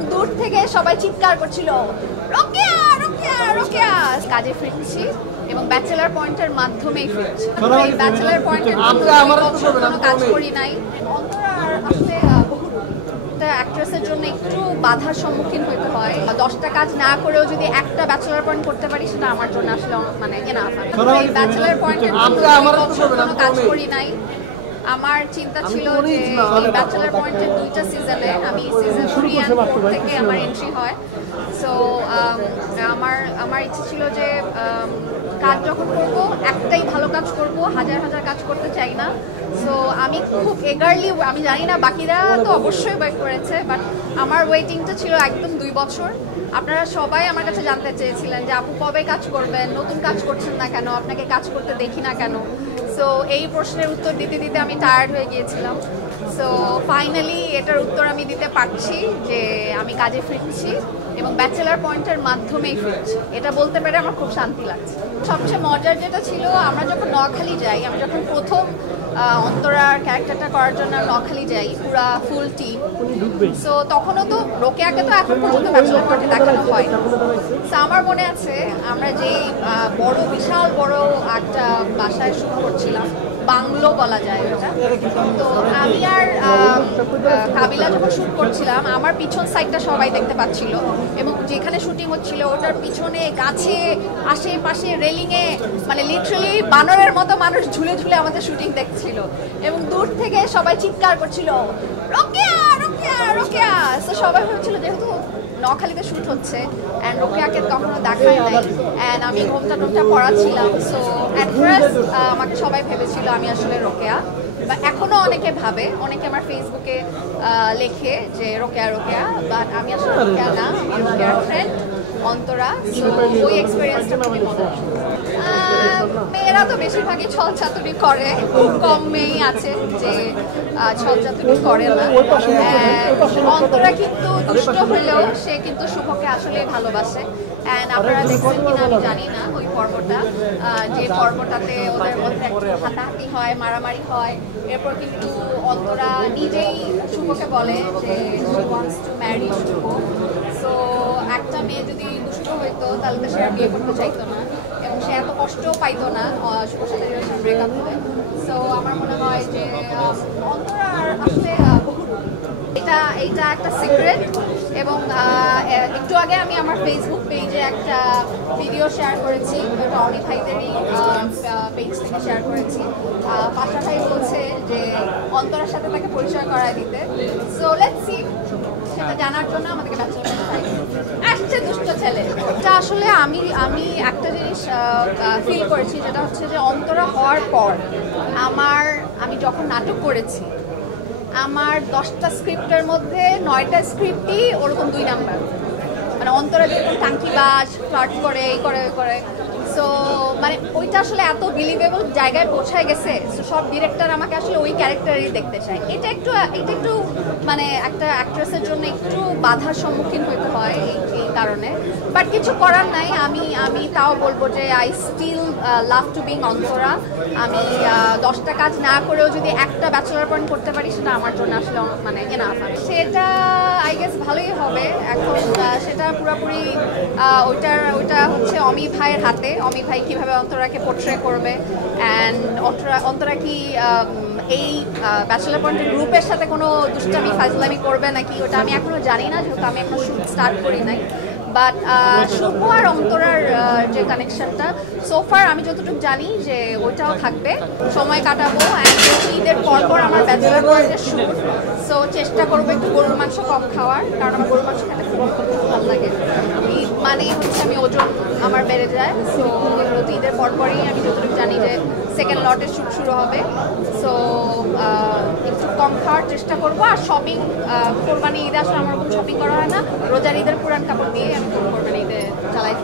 দূর থেকে সবাই চিৎকার করছিল রোকেয়া রোকেয়া রোকেয়া। কাজে ফিরছি এবং ব্যাচেলার পয়েন্টের মাধ্যমেই ফিরছি। এই ব্যাচেলার পয়েন্টের কোনো কাজ করি নাই। অন্তরা আসলে অ্যাক্ট্রেসের জন্য একটু বাধার সম্মুখীন হতে হয়। 10টা কাজ না করেও যদি একটা ব্যাচেলার পয়েন্ট করতে পারি সেটা আমার জন্য আসলে মানে এনাফ। এই ব্যাচেলার পয়েন্টের কোনো কাজ করি নাই। আমার চিন্তা ছিল যে এই ব্যাচেলার পয়েন্টের 2টা সিজনে আমি সিজন 3 and 4 থেকে আমার এন্ট্রি হয়। সো আমার ইচ্ছে ছিল যে কাজ যখন করবো একটাই ভালো কাজ করব, হাজার হাজার কাজ করতে চাই না। সো আমি খুব এগারলি, আমি জানি না বাকিরা তো অবশ্যই ওয়েট করেছে, বাট আমার ওয়েটিংটা ছিল একদম 2 বছর। আপনারা সবাই আমার কাছে জানতে চেয়েছিলেন যে আপু কবে কাজ করবেন, নতুন কাজ করছেন না কেন, আপনাকে কাজ করতে দেখি না কেন। সো এই প্রশ্নের উত্তর দিতে দিতে আমি টায়ার্ড হয়ে গিয়েছিলাম। সো ফাইনালি এটার উত্তর আমি দিতে পারছি যে আমি কাজে ফিরছি এবং ব্যাচেলার পয়েন্টের মাধ্যমেই ফিরছি। এটা বলতে পেরে আমার খুব শান্তি লাগছে। সবচেয়ে মজার যেটা ছিল, আমরা যখন নোয়াখালী যাই, আমি যখন প্রথম অন্তরার ক্যারেক্টারটা করার জন্য নোয়াখালী যাই, পুরা ফুল টিম। সো তখনও তো রোকেয়াকে তো এখন পর্যন্ত ব্যাচেলার পয়েন্টে দেখানো হয়। সো আমার মনে আছে আমরা যেই বড় বিশাল বড় একটা বাসায় শুট করছিলাম, বাংলো বলা যায় ওটা। তো আমি আর কাবিলা যখন শুট করছিলাম, আমার পিছন সাইডটা সবাই দেখতে পাচ্ছিল এবং যেখানে শুটিং হচ্ছিল ওটার পিছনে গাছে আশেপাশে রেলিংয়ে মানে লিটারালি বানরের মতো মানুষ ঝুলে ঝুলে আমাদের শুটিং দেখছিল এবং দূর থেকে সবাই চিৎকার করছিল রোকেয়া রোকেয়া রোকেয়া। তো সবাই ভাবছিল যেহেতু নোয়াখালীতে শ্যুট হচ্ছে অ্যান্ড রোকেয়াকে কখনো দেখায় নাই অ্যান্ড আমি ঘোমটা টোমটা পড়াচ্ছিলাম। সো অ্যাট ফার্স্ট আমাকে সবাই ভেবেছিল আমি আসলে রোকেয়া, বা এখনও অনেকে ভাবে, অনেকে আমার ফেসবুকে লেখে যে রোকেয়া রোকেয়া, বাট আমি আসলে রোকেয়া না, আমি রোকেয়ার ফ্রেন্ড অন্তরা। সো ওই এক্সপিরিয়েন্সটা খুবই মজার। মেয়েরা তো বেশিরভাগই ছলচাতুরি করে, খুব কম মেয়েই আছে যে ছলচাতুরি করে না। অন্তরা কিন্তু দুষ্ট হলেও সে কিন্তু শুভকে আসলে ভালোবাসে। অ্যান্ড আপনারা দেখছেন কিনা আমি জানি না ওই পর্বটা, যে পর্বটাতে ওদের মধ্যে হাতাহাতি হয়, মারামারি হয়। এরপর কিন্তু অন্তরা নিজেই শুভকে বলে যে she wants to marry Shubho. So একটা মেয়ে যদি দুষ্ট হইতো তাহলে তো সে আর বিয়ে করতে চাইতো না এবং সে এত কষ্টও পাইতো না শুভর সাথে রিলেশন ব্রেকআপ হলে। সো আমার মনে হয় যে অন্তরা আসলে এইটা একটা সিক্রেট। এবং একটু আগে আমি আমার ফেসবুক পেজে একটা ভিডিও শেয়ার করেছি, ওটা অমি ভাইদেরই পেজ থেকে শেয়ার করেছি। পাশা ভাই বলছে যে অন্তরার সাথে তাকে পরিচয় করায় দিতে। সো লেটস সি, সেটা জানার জন্য আমাদেরকে ব্যাচেলর আসছে দুষ্ট ছেলে। এটা আসলে আমি একটা জিনিস ফিল করেছি, যেটা হচ্ছে যে অন্তরা হওয়ার পর আমি যখন নাটক করেছি, আমার 10টা স্ক্রিপ্টের মধ্যে 9টা স্ক্রিপ্টই ওরকম 2 নাম্বার। মানে অন্তরা যেরকম টাঙ্কিবাজ, ফ্লার্ট করে, এই করে ওই করে। সো মানে ওইটা আসলে এত বিলিভেবল জায়গায় পৌঁছায় গেছে। সো সব ডিরেক্টর আমাকে আসলে ওই ক্যারেক্টারই দেখতে চায়। এটা একটু মানে একটা অ্যাক্ট্রেসের জন্য একটু বাধার সম্মুখীন হতে হয় এই কারণে, বাট কিছু করার নাই। আমি তাও বলবো যে I still love to being Antara. আমি 10টা কাজ না করেও যদি একটা ব্যাচেলার পয়েন্ট করতে পারি সেটা আমার জন্য আসলে মানে এনাফ। সেটা আই গেস ভালোই হবে। এখন সেটা পুরোপুরি ওইটা হচ্ছে অমি ভাইয়ের হাতে। অমি ভাই কীভাবে অন্তরাকে পোট্রে করবে অ্যান্ড অন্তরা কি এই ব্যাচেলার পয়েন্টের গ্রুপের সাথে কোনো দুষ্টামি ফাজলামি করবে নাকি, ওটা আমি এখনও জানি না, যেহেতু আমি এখনো শুট স্টার্ট করি নাই। বাট শুভ আর অন্তরার যে কানেকশনটা সোফার আমি যতটুকু জানি যে ওইটাও থাকবে, সময় কাটাবো। অ্যান্ড ঈদের পরপর আমার ব্যাচেলার পয়েন্টের শুট। সো চেষ্টা করবো একটু গরুর মাংস কম খাওয়ার, কারণ আমার গরুর মাংস খেতে খুব ভালো লাগে। ঈদ মানেই হচ্ছে আমি ওজন আমার বেড়ে যায়। সো ঈদের পরপরই আমি যতটুকু জানি যে সেকেন্ড লটের শুট শুরু হবে। সো একটু কম খাওয়ার চেষ্টা করবো। আর শপিং, কোরবানি ঈদে আসলে আমার কোনো শপিং করা হয় না, রোজার ঈদের পুরান কাপড় দিয়ে আমি কোরবানি ঈদে চালাই।